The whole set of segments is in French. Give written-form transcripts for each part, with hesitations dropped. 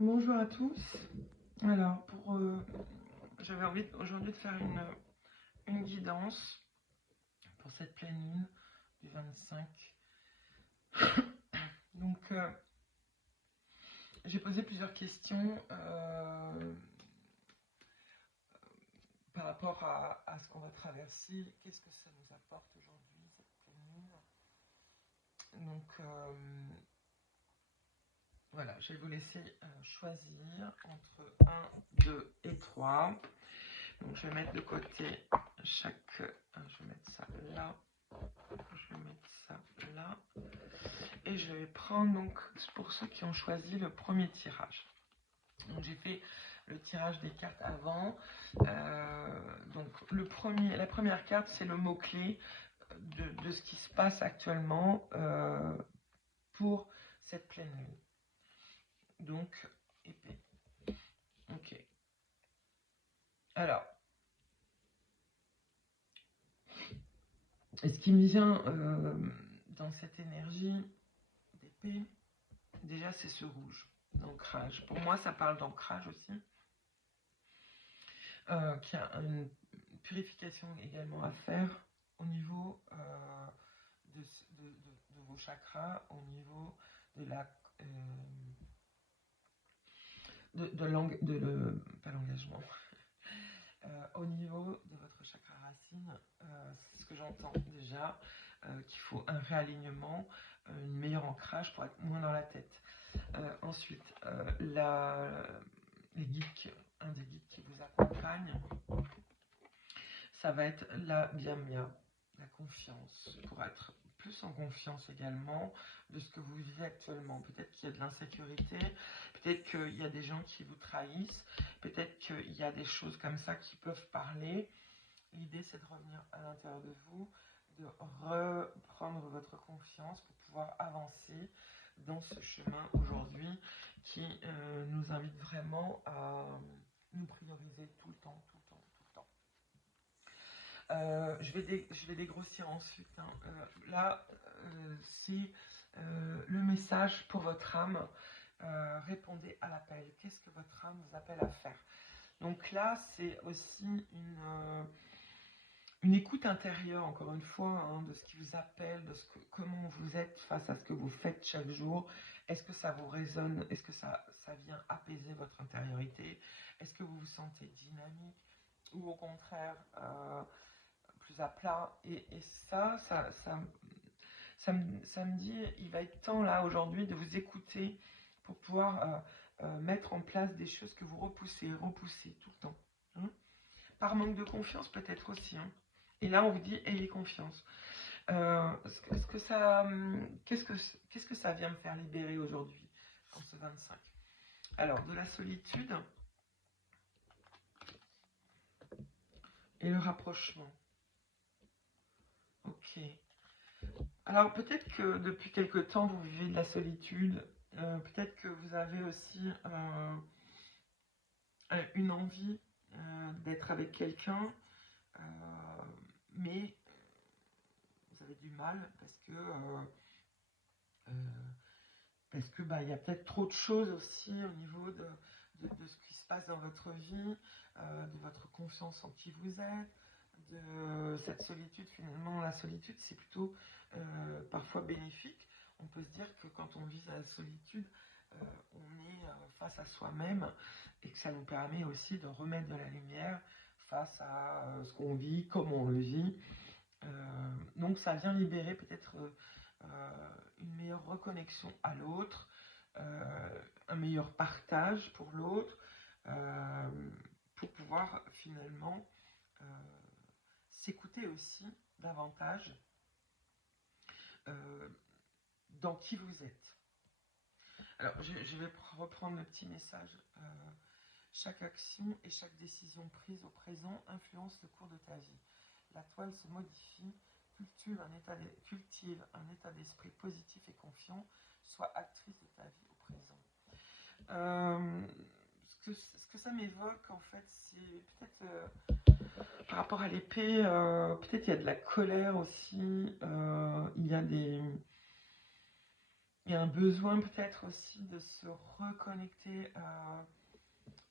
Bonjour à tous. Alors, j'avais envie aujourd'hui de faire une guidance pour cette pleine lune du 25. Donc, j'ai posé plusieurs questions par rapport à ce qu'on va traverser. Qu'est-ce que ça nous apporte aujourd'hui, cette pleine lune? Donc, voilà, je vais vous laisser choisir entre 1, 2 et 3. Donc je vais mettre de côté chaque... je vais mettre ça là. Je vais mettre ça là. Et je vais prendre donc pour ceux qui ont choisi le premier tirage. Donc j'ai fait le tirage des cartes avant. Donc la première carte, c'est le mot-clé de ce qui se passe actuellement pour cette pleine lune. Donc, épée. Ok. Alors, ce qui me vient dans cette énergie d'épée, déjà c'est ce rouge, d'ancrage. Pour moi, ça parle d'ancrage aussi. Qui a une purification également à faire au niveau de vos chakras, au niveau de la pas l'engagement, au niveau de votre chakra racine, c'est ce que j'entends déjà, qu'il faut un réalignement, un meilleur ancrage pour être moins dans la tête. Ensuite, les guides, un des guides qui vous accompagne, ça va être la biamia, la confiance, pour être plus en confiance également de ce que vous vivez actuellement. Peut-être qu'il y a de l'insécurité, peut-être qu'il y a des gens qui vous trahissent, peut-être qu'il y a des choses comme ça qui peuvent parler. L'idée, c'est de revenir à l'intérieur de vous, de reprendre votre confiance pour pouvoir avancer dans ce chemin aujourd'hui qui nous invite vraiment à nous prioriser tout le temps, tout le temps, tout le temps. Je vais dégrossir ensuite. Là, c'est le message pour votre âme. Répondez à l'appel. Qu'est-ce que votre âme vous appelle à faire? Donc là, c'est aussi une écoute intérieure, encore une fois, de ce qui vous appelle, comment vous êtes face à ce que vous faites chaque jour. Est-ce que ça vous résonne? Est-ce que ça vient apaiser votre intériorité? Est-ce que vous vous sentez dynamique? Ou au contraire, plus à plat? Et ça me dit, il va être temps là aujourd'hui de vous écouter pour pouvoir mettre en place des choses que vous repoussez tout le temps. Hein, par manque de confiance peut-être aussi. Hein. Et là, on vous dit, ayez confiance. Qu'est-ce que ça vient me faire libérer aujourd'hui, en ce 25? Alors, de la solitude et le rapprochement. Ok. Alors, peut-être que depuis quelque temps, vous vivez de la solitude. Peut-être que vous avez aussi une envie d'être avec quelqu'un, mais vous avez du mal parce que y a peut-être trop de choses aussi au niveau de ce qui se passe dans votre vie, de votre confiance en qui vous êtes, de cette solitude. Finalement, la solitude, c'est plutôt parfois bénéfique. On peut se dire que quand on vit la solitude, on est face à soi-même et que ça nous permet aussi de remettre de la lumière face à ce qu'on vit, comment on le vit. Donc ça vient libérer peut-être une meilleure reconnexion à l'autre, un meilleur partage pour l'autre, pour pouvoir finalement s'écouter aussi davantage dans qui vous êtes. Alors je vais reprendre le petit message. Chaque action et chaque décision prise au présent influence le cours de ta vie. La toile se modifie, cultive un état d'esprit positif et confiant, sois actrice de ta vie au présent. Ce que ça m'évoque, en fait, c'est peut-être par rapport à l'épée, peut-être il y a de la colère aussi, il y a Il y a un besoin peut-être aussi de se reconnecter,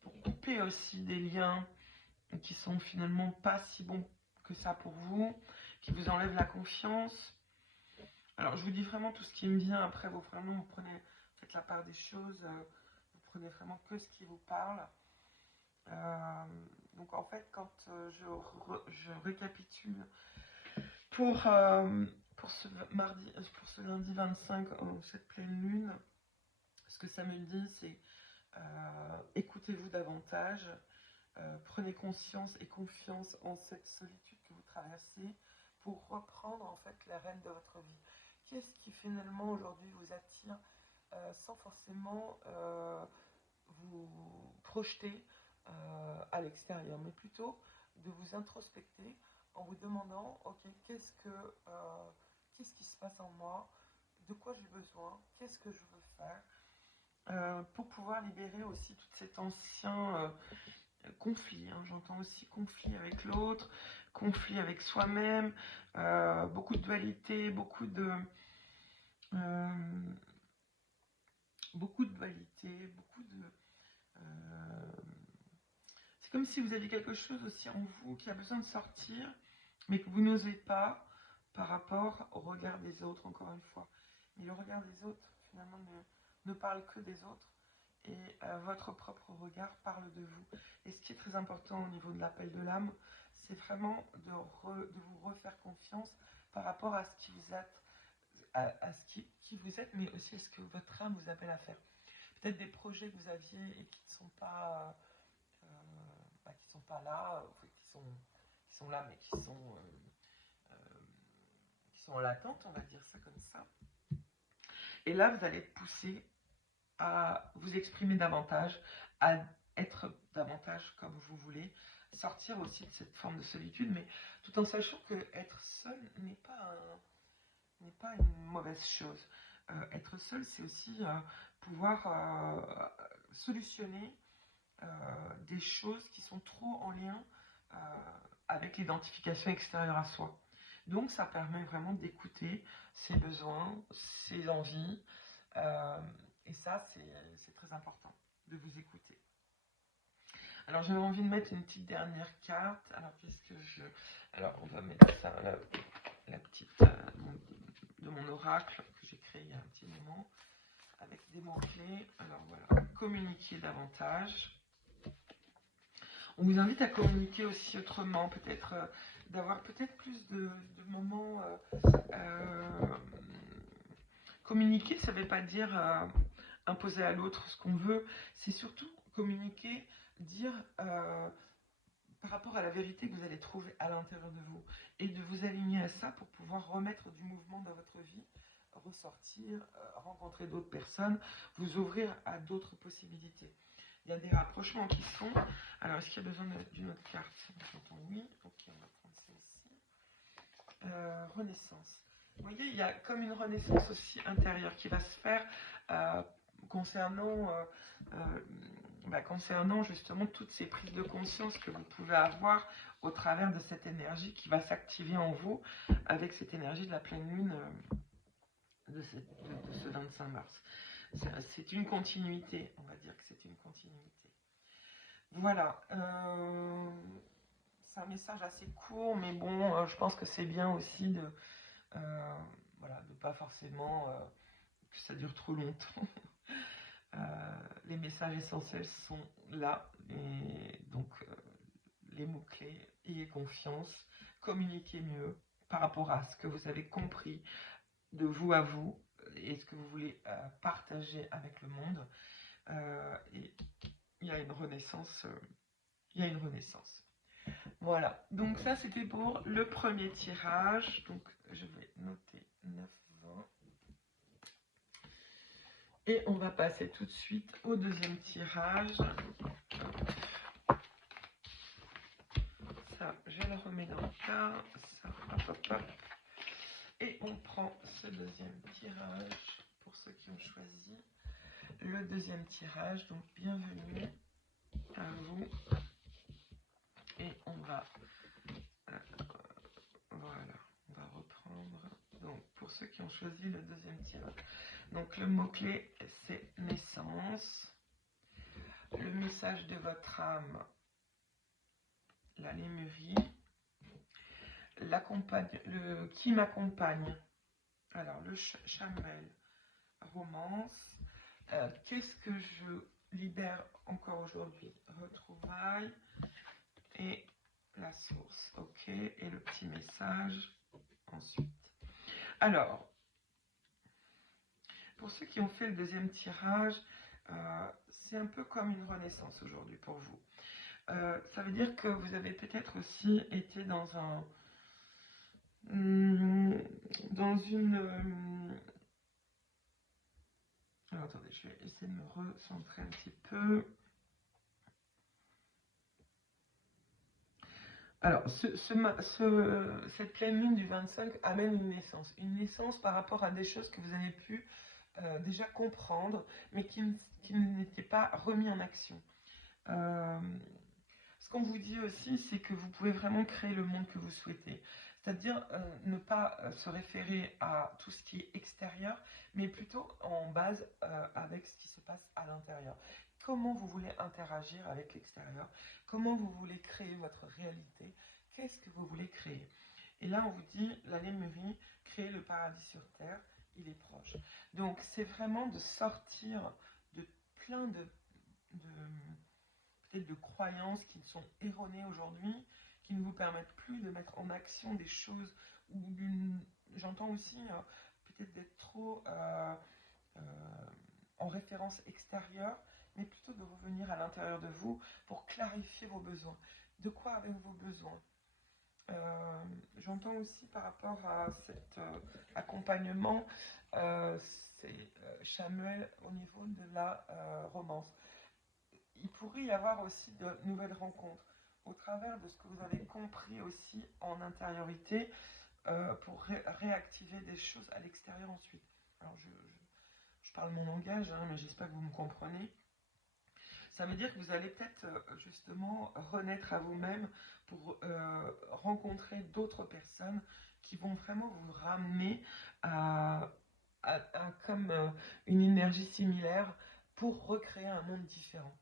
pour couper aussi des liens qui sont finalement pas si bons que ça pour vous, qui vous enlèvent la confiance. Alors je vous dis vraiment tout ce qui me vient, après vous prenez, faites la part des choses, vous prenez vraiment que ce qui vous parle. Euh, donc en fait quand je récapitule pour, pour ce lundi 25, cette pleine lune, ce que ça me dit c'est écoutez-vous davantage, prenez conscience et confiance en cette solitude que vous traversez pour reprendre en fait les rênes de votre vie. Qu'est-ce qui finalement aujourd'hui vous attire, sans forcément vous projeter à l'extérieur, mais plutôt de vous introspecter en vous demandant, ok, qu'est-ce qui se passe en moi, de quoi j'ai besoin, qu'est-ce que je veux faire, pour pouvoir libérer aussi tout cet ancien conflit, hein. J'entends aussi conflit avec l'autre, conflit avec soi-même, beaucoup de dualité, euh, beaucoup de dualité, c'est comme si vous aviez quelque chose aussi en vous qui a besoin de sortir, mais que vous n'osez pas par rapport au regard des autres, encore une fois. Mais le regard des autres, finalement, ne parle que des autres, et votre propre regard parle de vous. Et ce qui est très important au niveau de l'appel de l'âme, c'est vraiment de vous refaire confiance par rapport à ce qui vous êtes, à ce qui vous êtes, mais aussi à ce que votre âme vous appelle à faire. Peut-être des projets que vous aviez et qui ne sont pas, qui sont pas là, qui sont là, mais qui sont en l'attente, on va dire ça comme ça. Et là, vous allez être poussé à vous exprimer davantage, à être davantage comme vous voulez, sortir aussi de cette forme de solitude, mais tout en sachant que être seul n'est pas une mauvaise chose. Être seul, c'est aussi pouvoir solutionner des choses qui sont trop en lien euh, avec l'identification extérieure à soi. Donc ça permet vraiment d'écouter ses besoins, ses envies, euh, et ça c'est très important de vous écouter. Alors j'avais envie de mettre une petite dernière carte. Alors qu'est-ce que je... Alors on va mettre ça, la petite de mon oracle que j'ai créé il y a un petit moment, avec des mots-clés. Alors voilà, communiquer davantage. On vous invite à communiquer aussi autrement, peut-être d'avoir peut-être plus de moments. Communiquer, ça ne veut pas dire imposer à l'autre ce qu'on veut, c'est surtout communiquer, dire par rapport à la vérité que vous allez trouver à l'intérieur de vous, et de vous aligner à ça pour pouvoir remettre du mouvement dans votre vie, ressortir, rencontrer d'autres personnes, vous ouvrir à d'autres possibilités. Il y a des rapprochements qui sont... Alors, est-ce qu'il y a besoin d'une autre carte? J'entends oui. Ok, on va prendre celle-ci. Renaissance. Vous voyez, il y a comme une renaissance aussi intérieure qui va se faire concernant justement toutes ces prises de conscience que vous pouvez avoir au travers de cette énergie qui va s'activer en vous avec cette énergie de la pleine lune de ce 25 mars. C'est une continuité, on va dire que c'est une continuité. Voilà, c'est un message assez court, mais bon, je pense que c'est bien aussi de pas forcément que ça dure trop longtemps. Les messages essentiels sont là, et donc les mots-clés, ayez confiance, communiquez mieux par rapport à ce que vous avez compris de vous à vous et ce que vous voulez partager avec le monde. Et il y a une renaissance. Voilà, donc ça c'était pour le premier tirage. Donc je vais noter 9, 20. Et on va passer tout de suite au deuxième tirage. Ça, je le remets dans le cas. Ça, hop. Et on prend ce deuxième tirage pour ceux qui ont choisi le deuxième tirage. Donc bienvenue à vous. Et on va... voilà, on va reprendre. Donc, pour ceux qui ont choisi le deuxième tirage. Donc, le mot-clé, c'est naissance. Le message de votre âme, la lémurie. Qui m'accompagne. Alors, le Chamuel, romance. Qu'est-ce que je libère encore aujourd'hui? Retrouvailles et la source. Ok, et le petit message ensuite. Alors, pour ceux qui ont fait le deuxième tirage, c'est un peu comme une renaissance aujourd'hui pour vous. Ça veut dire que vous avez peut-être aussi été dans une... alors, attendez, je vais essayer de me recentrer un petit peu. Alors, cette pleine lune du 25 amène une naissance par rapport à des choses que vous avez pu déjà comprendre, mais qui n'étaient pas remis en action. Ce qu'on vous dit aussi, c'est que vous pouvez vraiment créer le monde que vous souhaitez. C'est-à-dire ne pas se référer à tout ce qui est extérieur, mais plutôt en base avec ce qui se passe à l'intérieur. Comment vous voulez interagir avec l'extérieur? Comment vous voulez créer votre réalité? Qu'est-ce que vous voulez créer? Et là, on vous dit, la lémurie, créer le paradis sur terre, il est proche. Donc, c'est vraiment de sortir de plein peut-être de croyances qui sont erronées aujourd'hui, qui ne vous permettent plus de mettre en action des choses, ou j'entends aussi peut-être d'être trop en référence extérieure, mais plutôt de revenir à l'intérieur de vous pour clarifier vos besoins. De quoi avez-vous besoin? J'entends aussi par rapport à cet accompagnement, c'est Chamuel au niveau de la romance. Il pourrait y avoir aussi de nouvelles rencontres au travers de ce que vous avez compris aussi en intériorité pour réactiver des choses à l'extérieur ensuite. Alors je parle mon langage, hein, mais j'espère que vous me comprenez. Ça veut dire que vous allez peut-être justement renaître à vous-même pour rencontrer d'autres personnes qui vont vraiment vous ramener à comme une énergie similaire pour recréer un monde différent.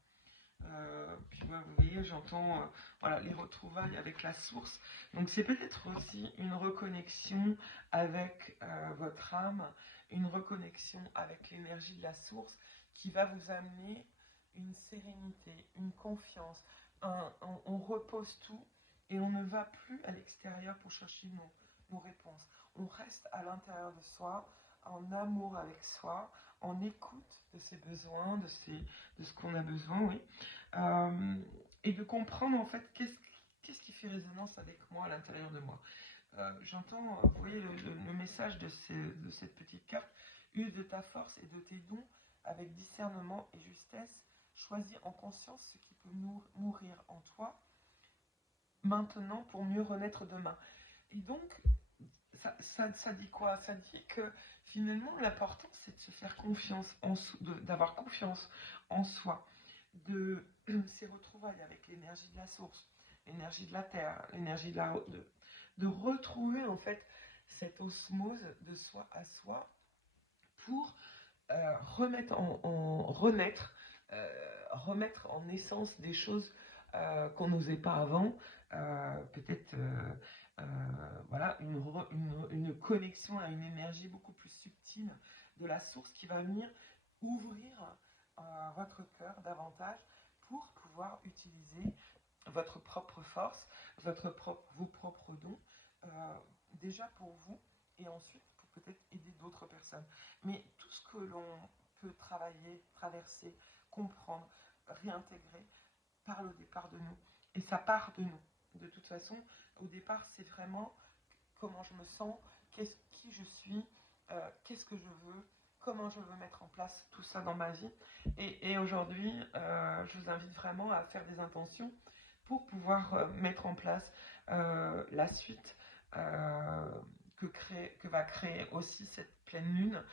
Puis vous voyez, j'entends voilà, les retrouvailles avec la source. Donc c'est peut-être aussi une reconnexion avec votre âme, une reconnexion avec l'énergie de la source qui va vous amener une sérénité, une confiance. On repose tout et on ne va plus à l'extérieur pour chercher nos réponses. On reste à l'intérieur de soi, en amour avec soi, en écoute de ses besoins, de ce qu'on a besoin, oui. Et de comprendre en fait qu'est-ce qui fait résonance avec moi à l'intérieur de moi. J'entends, vous voyez, le message de cette petite carte, use de ta force et de tes dons avec discernement et justesse, choisis en conscience ce qui peut mourir en toi maintenant pour mieux renaître demain. Et donc, ça dit quoi? Ça dit que finalement, l'important, c'est de se faire confiance, d'avoir confiance en soi, de ces retrouvailles avec l'énergie de la source, l'énergie de la terre, l'énergie de retrouver en fait cette osmose de soi à soi pour remettre remettre en essence des choses qu'on n'osait pas avant, peut-être voilà, une connexion à une énergie beaucoup plus subtile de la source qui va venir ouvrir votre cœur davantage pour pouvoir utiliser votre propre force, vos propres dons, déjà pour vous et ensuite pour peut-être aider d'autres personnes. Mais tout ce que l'on peut travailler, traverser, comprendre, réintégrer, parle au départ de nous. Et ça part de nous. De toute façon, au départ, c'est vraiment comment je me sens, qui je suis, qu'est-ce que je veux, comment je veux mettre en place tout ça dans ma vie. Et aujourd'hui, je vous invite vraiment à faire des intentions pour pouvoir mettre en place la suite que va créer aussi cette pleine lune,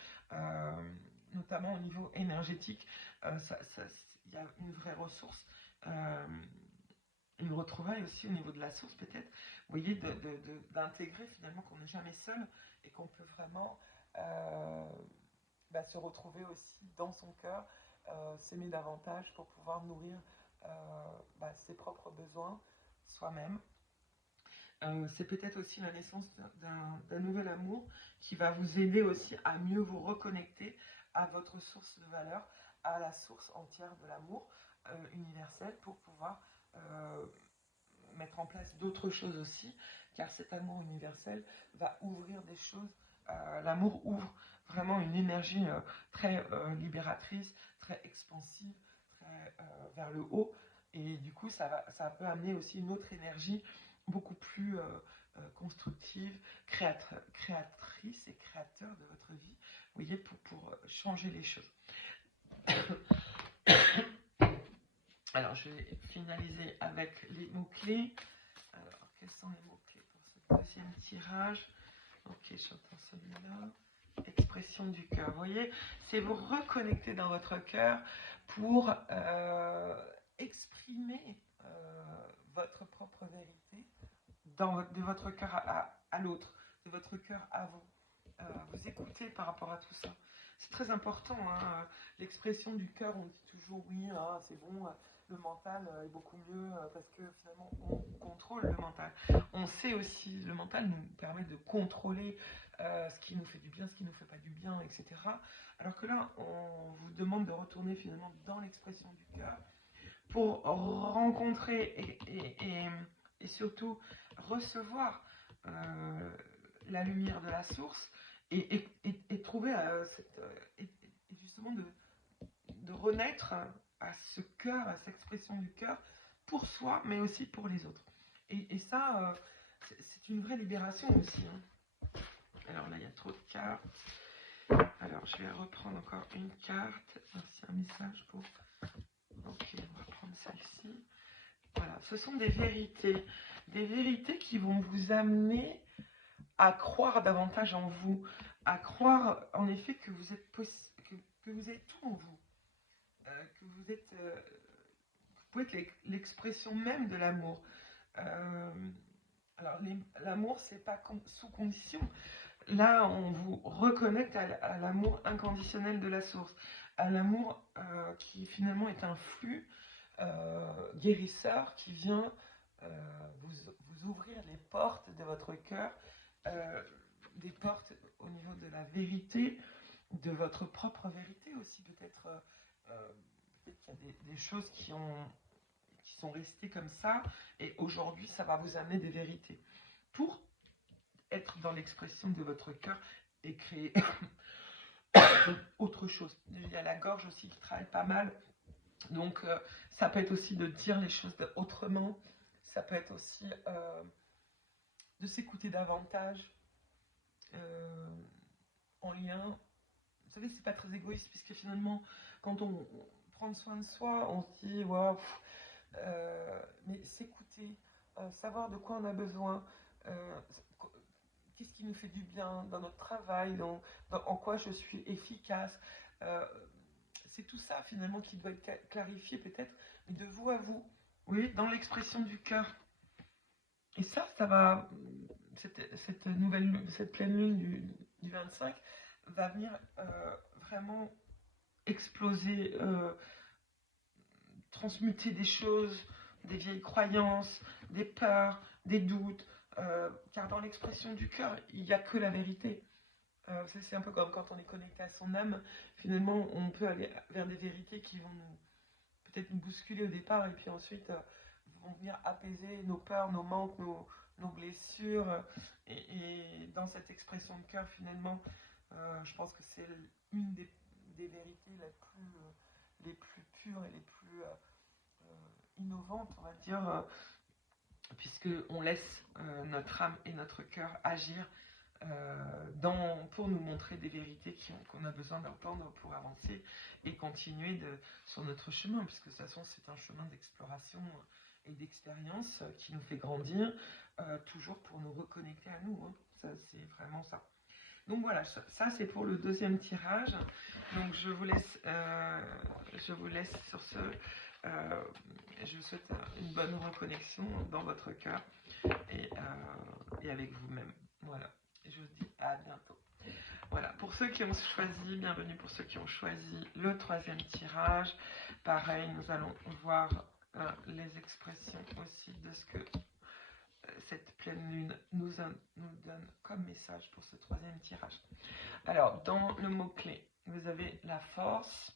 notamment au niveau énergétique. Il y a une vraie ressource, une retrouvaille aussi au niveau de la source peut-être, vous voyez, d'intégrer finalement qu'on n'est jamais seul et qu'on peut vraiment se retrouver aussi dans son cœur, s'aimer davantage pour pouvoir nourrir ses propres besoins soi-même. C'est peut-être aussi la naissance d'un nouvel amour qui va vous aider aussi à mieux vous reconnecter à votre source de valeur, à la source entière de l'amour universel, pour pouvoir mettre en place d'autres choses aussi, car cet amour universel va ouvrir des choses. L'amour ouvre vraiment une énergie très libératrice, très expansive, très vers le haut, et du coup ça peut amener aussi une autre énergie beaucoup plus constructive, créatrice et créateur de votre vie, vous voyez, pour changer les choses. Alors, je vais finaliser avec les mots-clés. Alors, quels sont les mots-clés pour ce deuxième tirage? Ok, j'entends celui-là. Expression du cœur. Vous voyez, c'est vous reconnecter dans votre cœur pour exprimer votre propre vérité de votre cœur à l'autre, de votre cœur à vous. Vous écoutez par rapport à tout ça. C'est très important, hein. L'expression du cœur, on dit toujours oui, hein, c'est bon, le mental est beaucoup mieux parce que finalement on contrôle le mental. On sait aussi, le mental nous permet de contrôler ce qui nous fait du bien, ce qui nous fait pas du bien, etc. Alors que là, on vous demande de retourner finalement dans l'expression du cœur pour rencontrer et surtout recevoir la lumière de la source et trouver justement de renaître à ce cœur, à cette expression du cœur pour soi, mais aussi pour les autres. Et ça, c'est une vraie libération aussi. Hein. Alors là, il y a trop de cartes. Alors, je vais reprendre encore une carte. Merci, un message pour... Ok, on va prendre celle-ci. Voilà, ce sont des vérités qui vont vous amener à croire davantage en vous, à croire en effet que vous êtes que vous êtes tout en vous, que vous êtes, vous pouvez être l'expression même de l'amour. Alors l'amour, c'est pas sous condition. Là, on vous reconnecte à l'amour inconditionnel de la source, à l'amour qui finalement est un flux guérisseur qui vient vous ouvrir les portes de votre cœur, des portes au niveau de la vérité, de votre propre vérité aussi. Peut-être qu'il y a des choses qui sont restées comme ça, et aujourd'hui, ça va vous amener des vérités. Pour être dans l'expression de votre cœur et créer autre chose. Il y a la gorge aussi qui travaille pas mal. Donc, ça peut être aussi de dire les choses autrement. Ça peut être aussi de s'écouter davantage en lien. Vous savez, c'est pas très égoïste, puisque finalement, quand on prend soin de soi, on se dit, wow, mais s'écouter, savoir de quoi on a besoin, qu'est-ce qui nous fait du bien dans notre travail, en quoi je suis efficace. C'est tout ça finalement qui doit être clarifié peut-être, mais de vous à vous, oui, dans l'expression du cœur. Et ça va, cette pleine lune du 25 va venir vraiment exploser, transmuter des choses, des vieilles croyances, des peurs, des doutes, car dans l'expression du cœur, il n'y a que la vérité. C'est un peu comme quand on est connecté à son âme, finalement on peut aller vers des vérités qui vont peut-être nous bousculer au départ, et puis ensuite vont venir apaiser nos peurs, nos manques, nos blessures, et dans cette expression de cœur finalement, je pense que c'est une des vérités les plus pures et les plus innovantes, on va dire, puisque on laisse notre âme et notre cœur agir pour nous montrer des vérités qu'on a besoin d'entendre pour avancer et continuer sur notre chemin, puisque de toute façon c'est un chemin d'exploration et d'expérience qui nous fait grandir, toujours pour nous reconnecter à nous, hein. Ça, c'est vraiment ça. Donc voilà, ça c'est pour le deuxième tirage. Donc je vous laisse sur ce. Je vous souhaite une bonne reconnexion dans votre cœur et avec vous-même. Voilà. Et je vous dis à bientôt. Voilà, pour ceux qui ont choisi, bienvenue pour ceux qui ont choisi le troisième tirage. Pareil, nous allons voir les expressions aussi de ce que cette pleine lune nous donne comme message pour ce troisième tirage. Alors, dans le mot-clé, vous avez la force,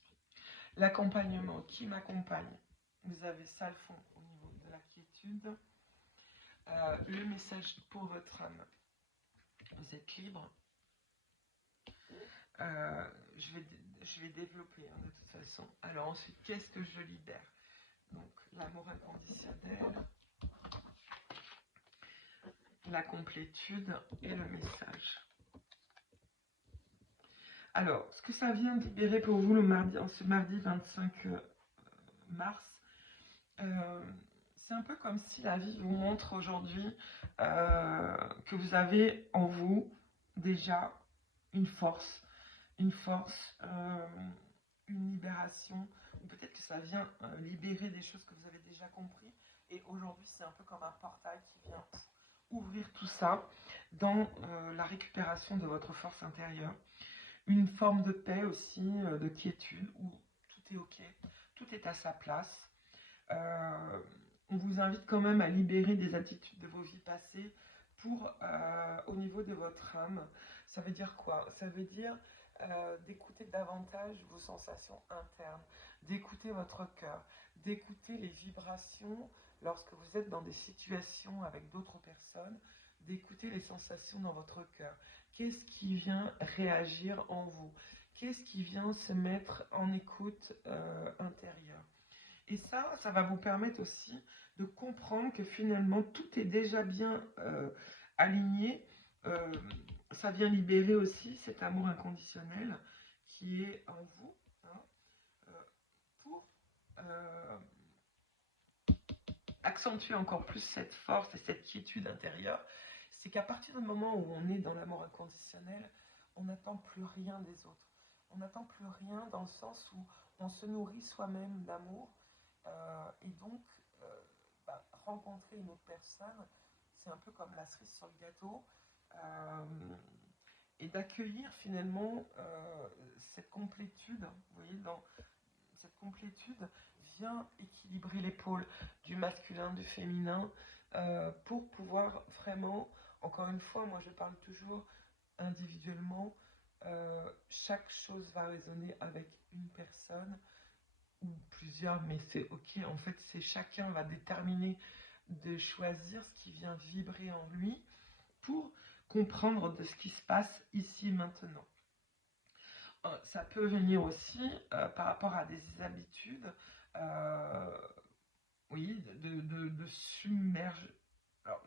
l'accompagnement, qui m'accompagne. Vous avez ça le fond au niveau de la quiétude. Le message pour votre âme. Vous êtes libre. Je vais développer de toute façon. Alors ensuite, qu'est-ce que je libère? Donc, l'amour inconditionnel, la complétude et le message. Alors, ce que ça vient de libérer pour vous ce mardi 25 mars, c'est un peu comme si la vie vous montre aujourd'hui que vous avez en vous déjà une force, une libération, ou peut-être que ça vient libérer des choses que vous avez déjà compris, et aujourd'hui c'est un peu comme un portail qui vient ouvrir tout ça dans la récupération de votre force intérieure, une forme de paix aussi, de quiétude, où tout est ok, tout est à sa place. On vous invite quand même à libérer des attitudes de vos vies passées pour, au niveau de votre âme. Ça veut dire quoi? Ça veut dire d'écouter davantage vos sensations internes, d'écouter votre cœur, d'écouter les vibrations lorsque vous êtes dans des situations avec d'autres personnes, d'écouter les sensations dans votre cœur. Qu'est-ce qui vient réagir en vous? Qu'est-ce qui vient se mettre en écoute intérieure? Et ça va vous permettre aussi de comprendre que finalement tout est déjà bien aligné. Ça vient libérer aussi cet amour inconditionnel qui est en vous, hein, pour accentuer encore plus cette force et cette quiétude intérieure. C'est qu'à partir du moment où on est dans l'amour inconditionnel, on n'attend plus rien des autres. On n'attend plus rien dans le sens où on se nourrit soi-même d'amour. Et donc, rencontrer une autre personne, c'est un peu comme la cerise sur le gâteau. Et d'accueillir finalement cette complétude, vous voyez, dans cette complétude vient équilibrer les pôles du masculin, du féminin, pour pouvoir vraiment, encore une fois, moi je parle toujours individuellement, chaque chose va résonner avec une personne ou plusieurs, mais c'est ok, en fait c'est chacun va déterminer de choisir ce qui vient vibrer en lui pour comprendre de ce qui se passe ici maintenant. Ça peut venir aussi par rapport à des habitudes, oui, de submerger. Alors,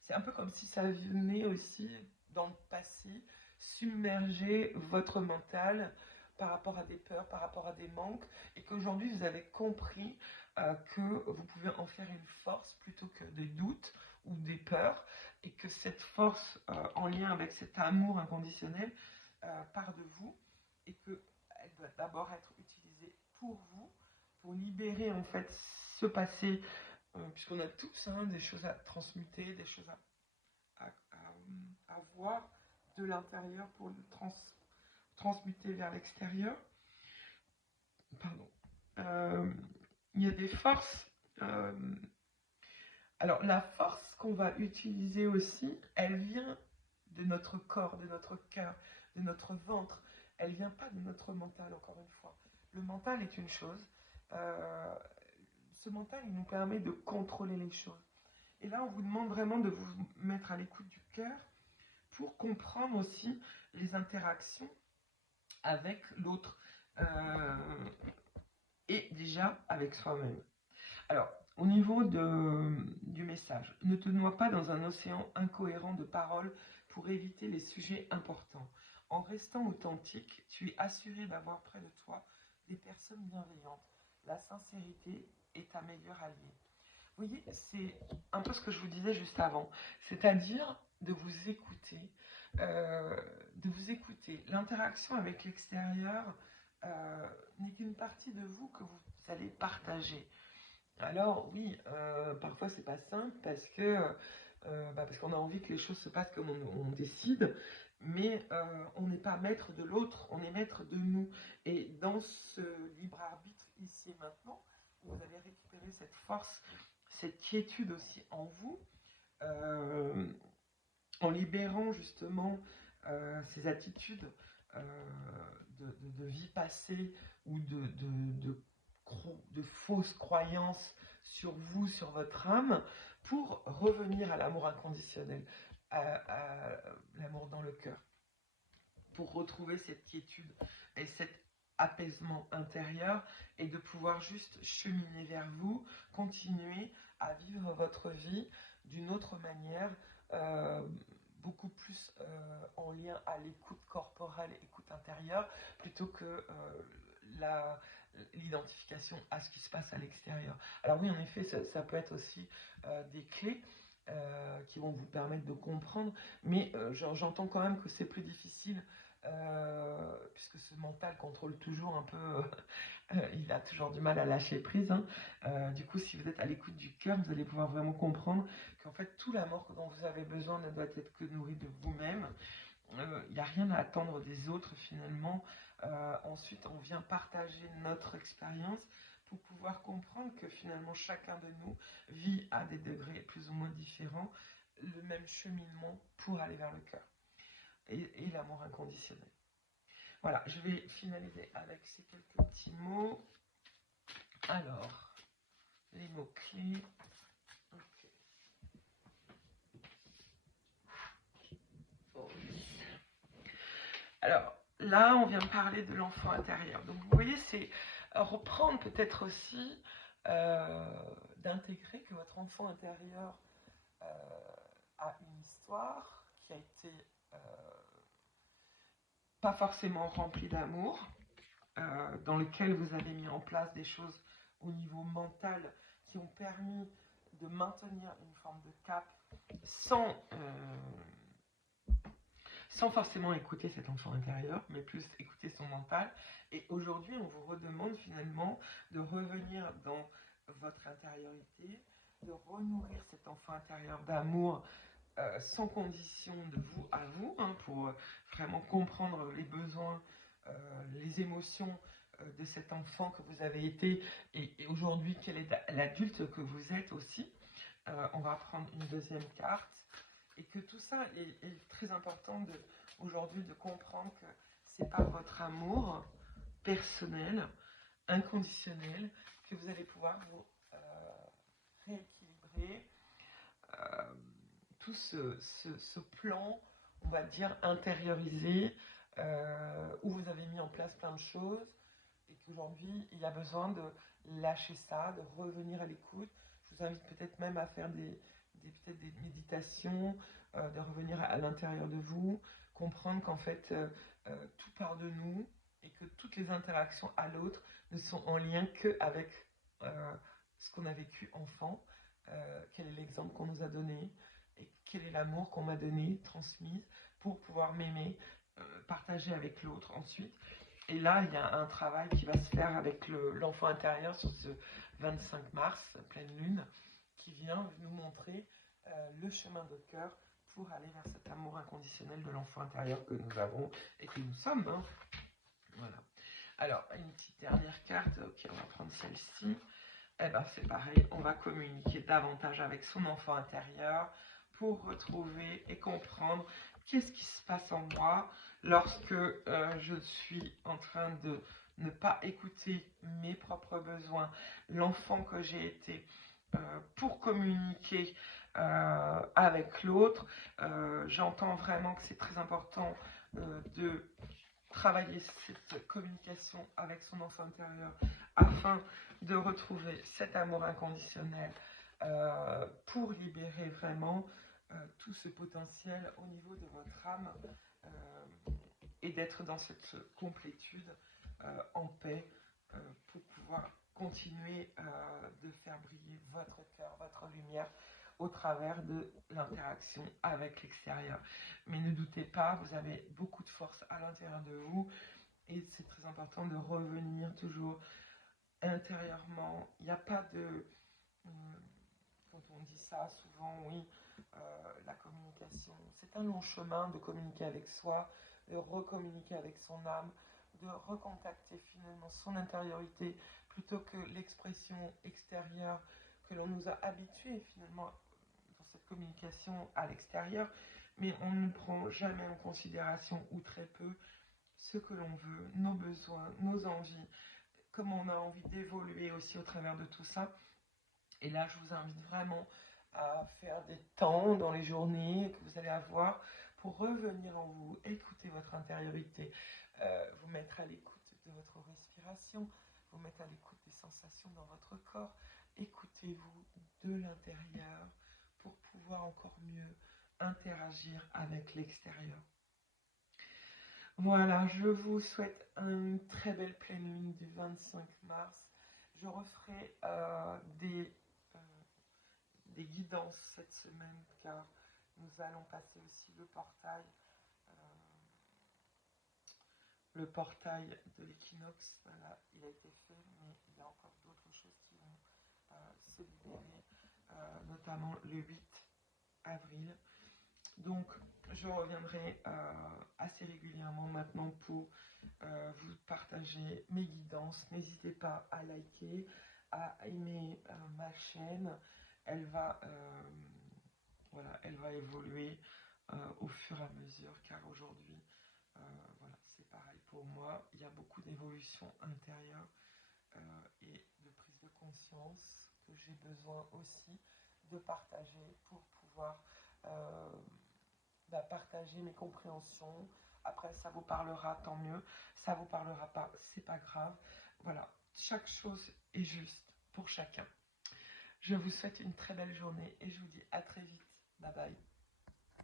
c'est un peu comme si ça venait aussi dans le passé submerger votre mental par rapport à des peurs, par rapport à des manques, et qu'aujourd'hui vous avez compris que vous pouvez en faire une force plutôt que des doutes ou des peurs, et que cette force en lien avec cet amour inconditionnel part de vous, et qu'elle doit d'abord être utilisée pour vous, pour libérer en fait ce passé, puisqu'on a tous des choses à transmuter, des choses à voir de l'intérieur pour le transmuter vers l'extérieur. Pardon. Il y a des forces. Alors la force qu'on va utiliser aussi, elle vient de notre corps, de notre cœur, de notre ventre. Elle vient pas de notre mental, encore une fois. Le mental est une chose. Ce mental, il nous permet de contrôler les choses. Et là, on vous demande vraiment de vous mettre à l'écoute du cœur pour comprendre aussi les interactions avec l'autre et déjà avec soi-même. Alors, au niveau du message, ne te noie pas dans un océan incohérent de paroles pour éviter les sujets importants. En restant authentique, tu es assuré d'avoir près de toi des personnes bienveillantes. La sincérité est ta meilleure alliée. Vous voyez, c'est un peu ce que je vous disais juste avant, c'est-à-dire de vous écouter, L'interaction avec l'extérieur n'est qu'une partie de vous que vous allez partager. Alors oui, parfois c'est pas simple parce que parce qu'on a envie que les choses se passent comme on décide, mais on n'est pas maître de l'autre, on est maître de nous. Et dans ce libre arbitre ici et maintenant, vous allez récupérer cette force, cette quiétude aussi en vous, en libérant justement ces attitudes de vie passée ou de fausses croyances sur vous, sur votre âme, pour revenir à l'amour inconditionnel, à l'amour dans le cœur, pour retrouver cette quiétude et cet apaisement intérieur et de pouvoir juste cheminer vers vous, continuer à vivre votre vie d'une autre manière, beaucoup plus en lien à l'écoute corporelle, écoute intérieure, plutôt que l'identification à ce qui se passe à l'extérieur. Alors oui, en effet, ça peut être aussi des clés qui vont vous permettre de comprendre, mais j'entends quand même que c'est plus difficile, puisque ce mental contrôle toujours un peu, il a toujours du mal à lâcher prise, hein. Du coup, si vous êtes à l'écoute du cœur, vous allez pouvoir vraiment comprendre qu'en fait, tout l'amour dont vous avez besoin ne doit être que nourri de vous-même. Il n'y a rien à attendre des autres finalement. Ensuite, on vient partager notre expérience pour pouvoir comprendre que finalement chacun de nous vit à des degrés plus ou moins différents le même cheminement pour aller vers le cœur et l'amour inconditionnel. Voilà, je vais finaliser avec ces quelques petits mots. Alors, les mots-clés. Okay. Oh, oui. Alors, là, on vient de parler de l'enfant intérieur. Donc, vous voyez, c'est reprendre peut-être aussi d'intégrer que votre enfant intérieur a une histoire qui a été pas forcément remplie d'amour, dans lequel vous avez mis en place des choses au niveau mental qui ont permis de maintenir une forme de cap sans forcément écouter cet enfant intérieur, mais plus écouter son mental. Et aujourd'hui, on vous redemande finalement de revenir dans votre intériorité, de renourrir cet enfant intérieur d'amour sans condition de vous à vous, hein, pour vraiment comprendre les besoins, les émotions de cet enfant que vous avez été et aujourd'hui quel est l'adulte que vous êtes aussi. On va prendre une deuxième carte et que tout ça est très important aujourd'hui de comprendre que c'est par votre amour personnel, inconditionnel, que vous allez pouvoir vous rééquilibrer tout ce plan, on va dire, intériorisé, où vous avez mis en place plein de choses et qu'aujourd'hui, il y a besoin de lâcher ça, de revenir à l'écoute. Je vous invite peut-être même à faire peut-être des méditations, de revenir à l'intérieur de vous, comprendre qu'en fait, tout part de nous et que toutes les interactions à l'autre ne sont en lien qu'avec ce qu'on a vécu enfant, quel est l'exemple qu'on nous a donné, et quel est l'amour qu'on m'a donné, transmis, pour pouvoir m'aimer, partager avec l'autre ensuite. Et là, il y a un travail qui va se faire avec l'enfant intérieur sur ce 25 mars, pleine lune, qui vient nous montrer le chemin de cœur pour aller vers cet amour inconditionnel de l'enfant intérieur que nous avons et que nous sommes. Hein. Voilà. Alors, une petite dernière carte. Ok, on va prendre celle-ci. Eh ben, c'est pareil, on va communiquer davantage avec son enfant intérieur pour retrouver et comprendre qu'est-ce qui se passe en moi lorsque je suis en train de ne pas écouter mes propres besoins, l'enfant que j'ai été, pour communiquer avec l'autre. J'entends vraiment que c'est très important de travailler cette communication avec son enfant intérieur afin de retrouver cet amour inconditionnel pour libérer vraiment tout ce potentiel au niveau de votre âme et d'être dans cette complétude en paix pour pouvoir continuer de faire briller votre cœur, votre lumière au travers de l'interaction avec l'extérieur. Mais ne doutez pas, vous avez beaucoup de force à l'intérieur de vous et c'est très important de revenir toujours intérieurement. Il n'y a pas de... Quand on dit ça souvent, oui, la communication. C'est un long chemin de communiquer avec soi, de recommuniquer avec son âme, de recontacter finalement son intériorité plutôt que l'expression extérieure que l'on nous a habitués finalement dans cette communication à l'extérieur, mais on ne prend jamais en considération ou très peu ce que l'on veut, nos besoins, nos envies, comment on a envie d'évoluer aussi au travers de tout ça. Et là, je vous invite vraiment à faire des temps dans les journées que vous allez avoir pour revenir en vous, écouter votre intériorité, vous mettre à l'écoute de votre respiration, vous mettre à l'écoute des sensations dans votre corps. Écoutez-vous de l'intérieur pour pouvoir encore mieux interagir avec l'extérieur. Voilà, je vous souhaite une très belle pleine lune du 25 mars. Je referai des guidances cette semaine car nous allons passer aussi euh, le portail de l'équinoxe. Voilà, il a été fait, mais il y a encore d'autres choses qui vont se libérer, notamment le 8 avril. Donc, je reviendrai assez régulièrement maintenant pour vous partager mes guidances. N'hésitez pas à liker, à aimer ma chaîne. Elle va, voilà, elle va évoluer au fur et à mesure, car aujourd'hui, voilà, c'est pareil pour moi. Il y a beaucoup d'évolution intérieure et de prise de conscience que j'ai besoin aussi de partager pour pouvoir partager mes compréhensions. Après, ça vous parlera, tant mieux. Ça vous parlera pas, c'est pas grave. Voilà, chaque chose est juste pour chacun. Je vous souhaite une très belle journée et je vous dis à très vite. Bye bye.